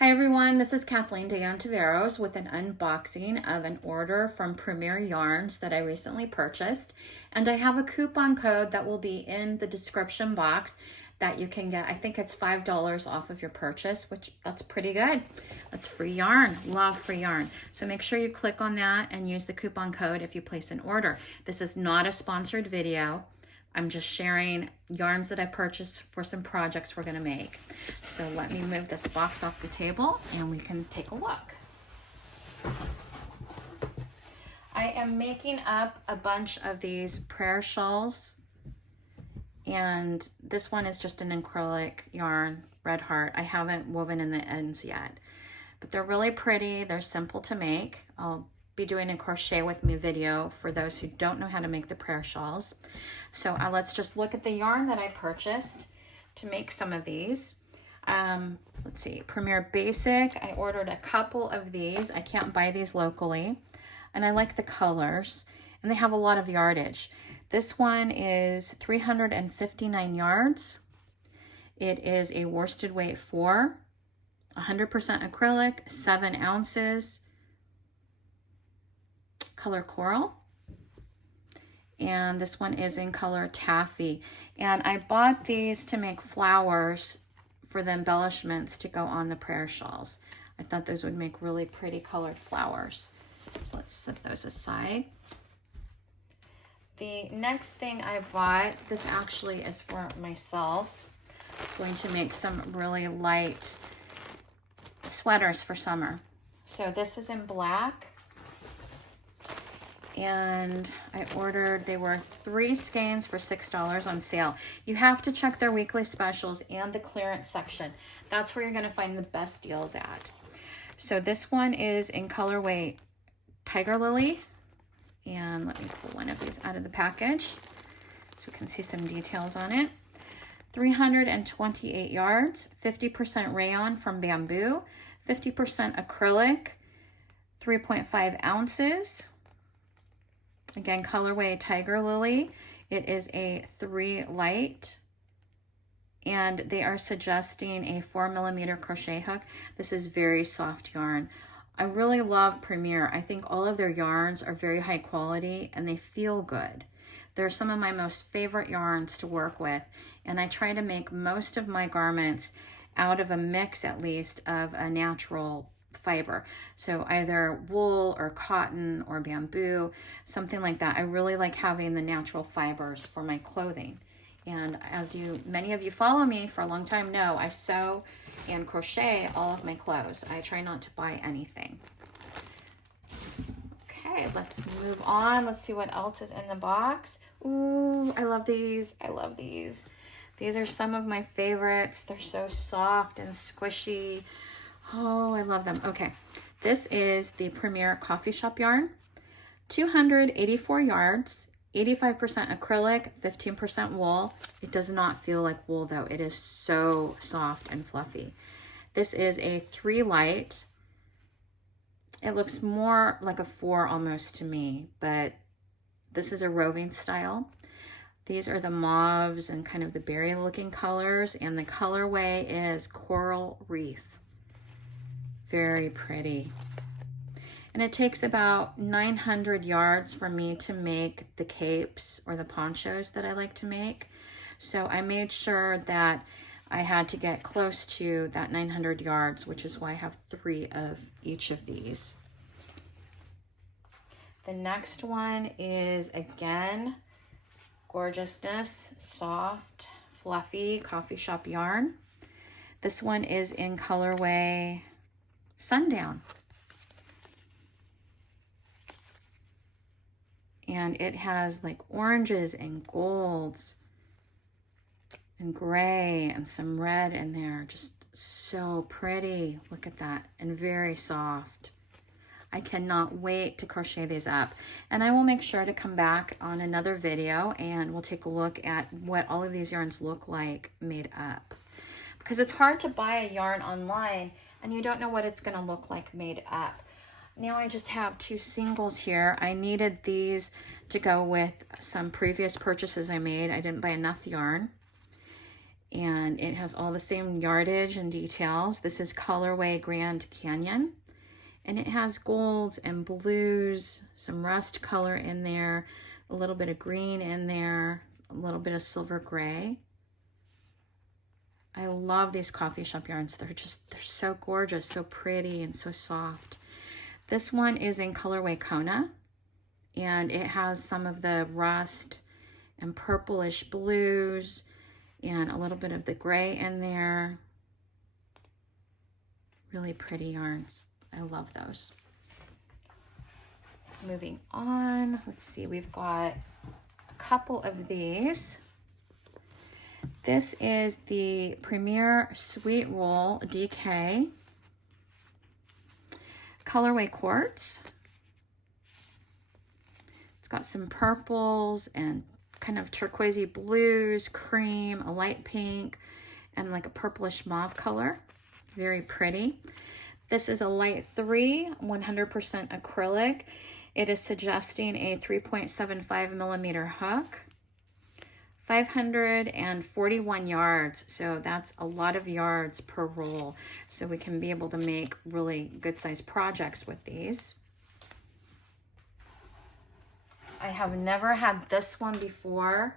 Hi everyone, this is Cathleen de Ontiveros with an unboxing of an order from Premier Yarns that I recently purchased. And I have a coupon code that will be in the description box that you can get. I think it's $5 off of your purchase, which that's pretty good. That's free yarn, love free yarn. So make sure you click on that and use the coupon code if you place an order. This is not a sponsored video. I'm just sharing yarns that I purchased for some projects we're gonna make. So let me move this box off the table and we can take a look. I am making up a bunch of these prayer shawls, and this one is just an acrylic yarn, Red Heart. I haven't woven in the ends yet, but they're really pretty. They're simple to make. I'll be doing a crochet with me video for those who don't know how to make the prayer shawls. So let's just look at the yarn that I purchased to make some of these. Let's see, Premier Basic. I ordered a couple of these. I can't buy these locally, and I like the colors, and they have a lot of yardage. This one is 359 yards. It is a worsted weight 4, 100% acrylic, 7 ounces, color coral, and this one is in color taffy. And I bought these to make flowers for the embellishments to go on the prayer shawls. I thought those would make really pretty colored flowers. So let's set those aside. The next thing I bought, this actually is for myself. I'm going to make some really light sweaters for summer. So this is in black. And I ordered, they were 3 skeins for $6 on sale. You have to check their weekly specials and the clearance section. That's where you're gonna find the best deals at. So this one is in colorway Tiger Lily. And let me pull one of these out of the package so we can see some details on it. 328 yards, 50% rayon from bamboo, 50% acrylic, 3.5 ounces. Again, colorway Tiger Lily. It is a 3 light, and they are suggesting a 4mm crochet hook. This is very soft yarn. I really love Premier. I think all of their yarns are very high quality and they feel good. They're some of my most favorite yarns to work with, and I try to make most of my garments out of a mix, at least, of a natural fiber. So either wool or cotton or bamboo, something like that. I really like having the natural fibers for my clothing. And as many of you follow me for a long time know, I sew and crochet all of my clothes. I try not to buy anything. Okay, let's move on. Let's see what else is in the box. Ooh, I love these. I love these. These are some of my favorites. They're so soft and squishy. Oh, I love them. Okay, this is the Premier Coffee Shop yarn. 284 yards, 85% acrylic, 15% wool. It does not feel like wool though. It is so soft and fluffy. This is a 3 light. It looks more like a 4 almost to me, but this is a roving style. These are the mauves and kind of the berry looking colors, and the colorway is Coral Reef. Very pretty. And it takes about 900 yards for me to make the capes or the ponchos that I like to make. So I made sure that I had to get close to that 900 yards, which is why I have 3 of each of these. The next one is, again, gorgeousness, soft, fluffy coffee shop yarn. This one is in colorway Sundown. And it has like oranges and golds and gray and some red in there. Just so pretty. Look at that. And very soft. I cannot wait to crochet these up. And I will make sure to come back on another video and we'll take a look at what all of these yarns look like made up. Because it's hard to buy a yarn online and you don't know what it's going to look like made up. Now I just have 2 singles here. I needed these to go with some previous purchases I made. I didn't buy enough yarn. and it has all the same yardage and details. This is colorway Grand Canyon, and it has golds and blues, some rust color in there, a little bit of green in there, a little bit of silver gray. I love these coffee shop yarns. They're so gorgeous, so pretty, and so soft. This one is in colorway Kona, and it has some of the rust and purplish blues and a little bit of the gray in there. Really pretty yarns. I love those. Moving on, let's see, we've got a couple of these. This is the Premier Sweet Roll DK colorway quartz. It's got some purples and kind of turquoisey blues, cream, a light pink, and like a purplish mauve color. Very pretty. This is a light 3, 100% acrylic. It is suggesting a 3.75 millimeter hook. 541 yards, so that's a lot of yards per roll. So we can be able to make really good sized projects with these. I have never had this one before,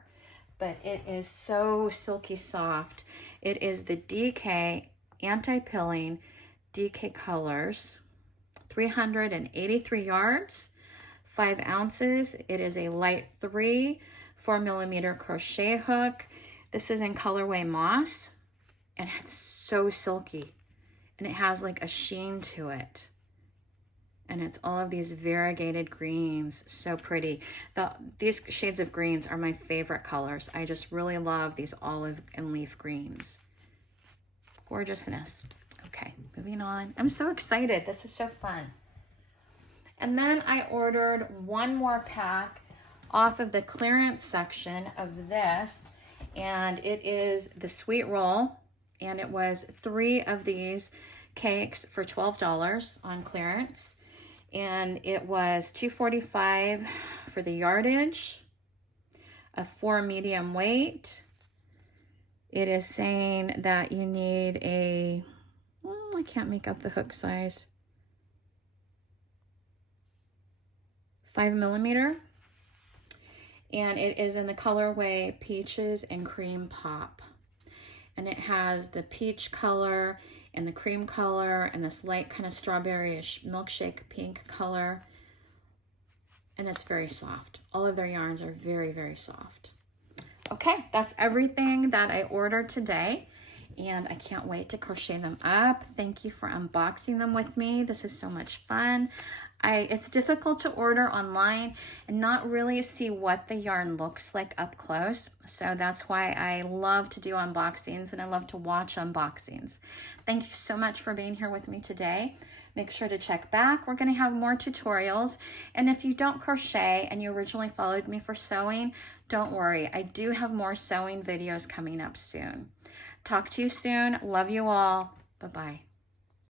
but it is so silky soft. It is the DK anti-pilling DK colors, 383 yards, 5 ounces. It is a light 3, 4 millimeter crochet hook. This is in colorway moss, and it's so silky, and it has like a sheen to it, and it's all of these variegated greens. So pretty. These shades of greens are my favorite colors. I just really love these olive and leaf greens. Gorgeousness. Okay, moving on. I'm so excited. This is so fun. And then I ordered one more pack off of the clearance section of this, and it is the sweet roll, and it was 3 of these cakes for $12 on clearance, and it was $2.45 for the yardage, a 4 medium weight. It is saying that you need a, I can't make out the hook size, 5 millimeter. And it is in the colorway Peaches and Cream Pop. And it has the peach color and the cream color and this light kind of strawberry-ish milkshake pink color. And it's very soft. All of their yarns are very, very soft. Okay, that's everything that I ordered today. And I can't wait to crochet them up. Thank you for unboxing them with me. This is so much fun. It's difficult to order online and not really see what the yarn looks like up close. So that's why I love to do unboxings, and I love to watch unboxings. Thank you so much for being here with me today. Make sure to check back. We're going to have more tutorials. And if you don't crochet and you originally followed me for sewing, don't worry. I do have more sewing videos coming up soon. Talk to you soon. Love you all. Bye-bye.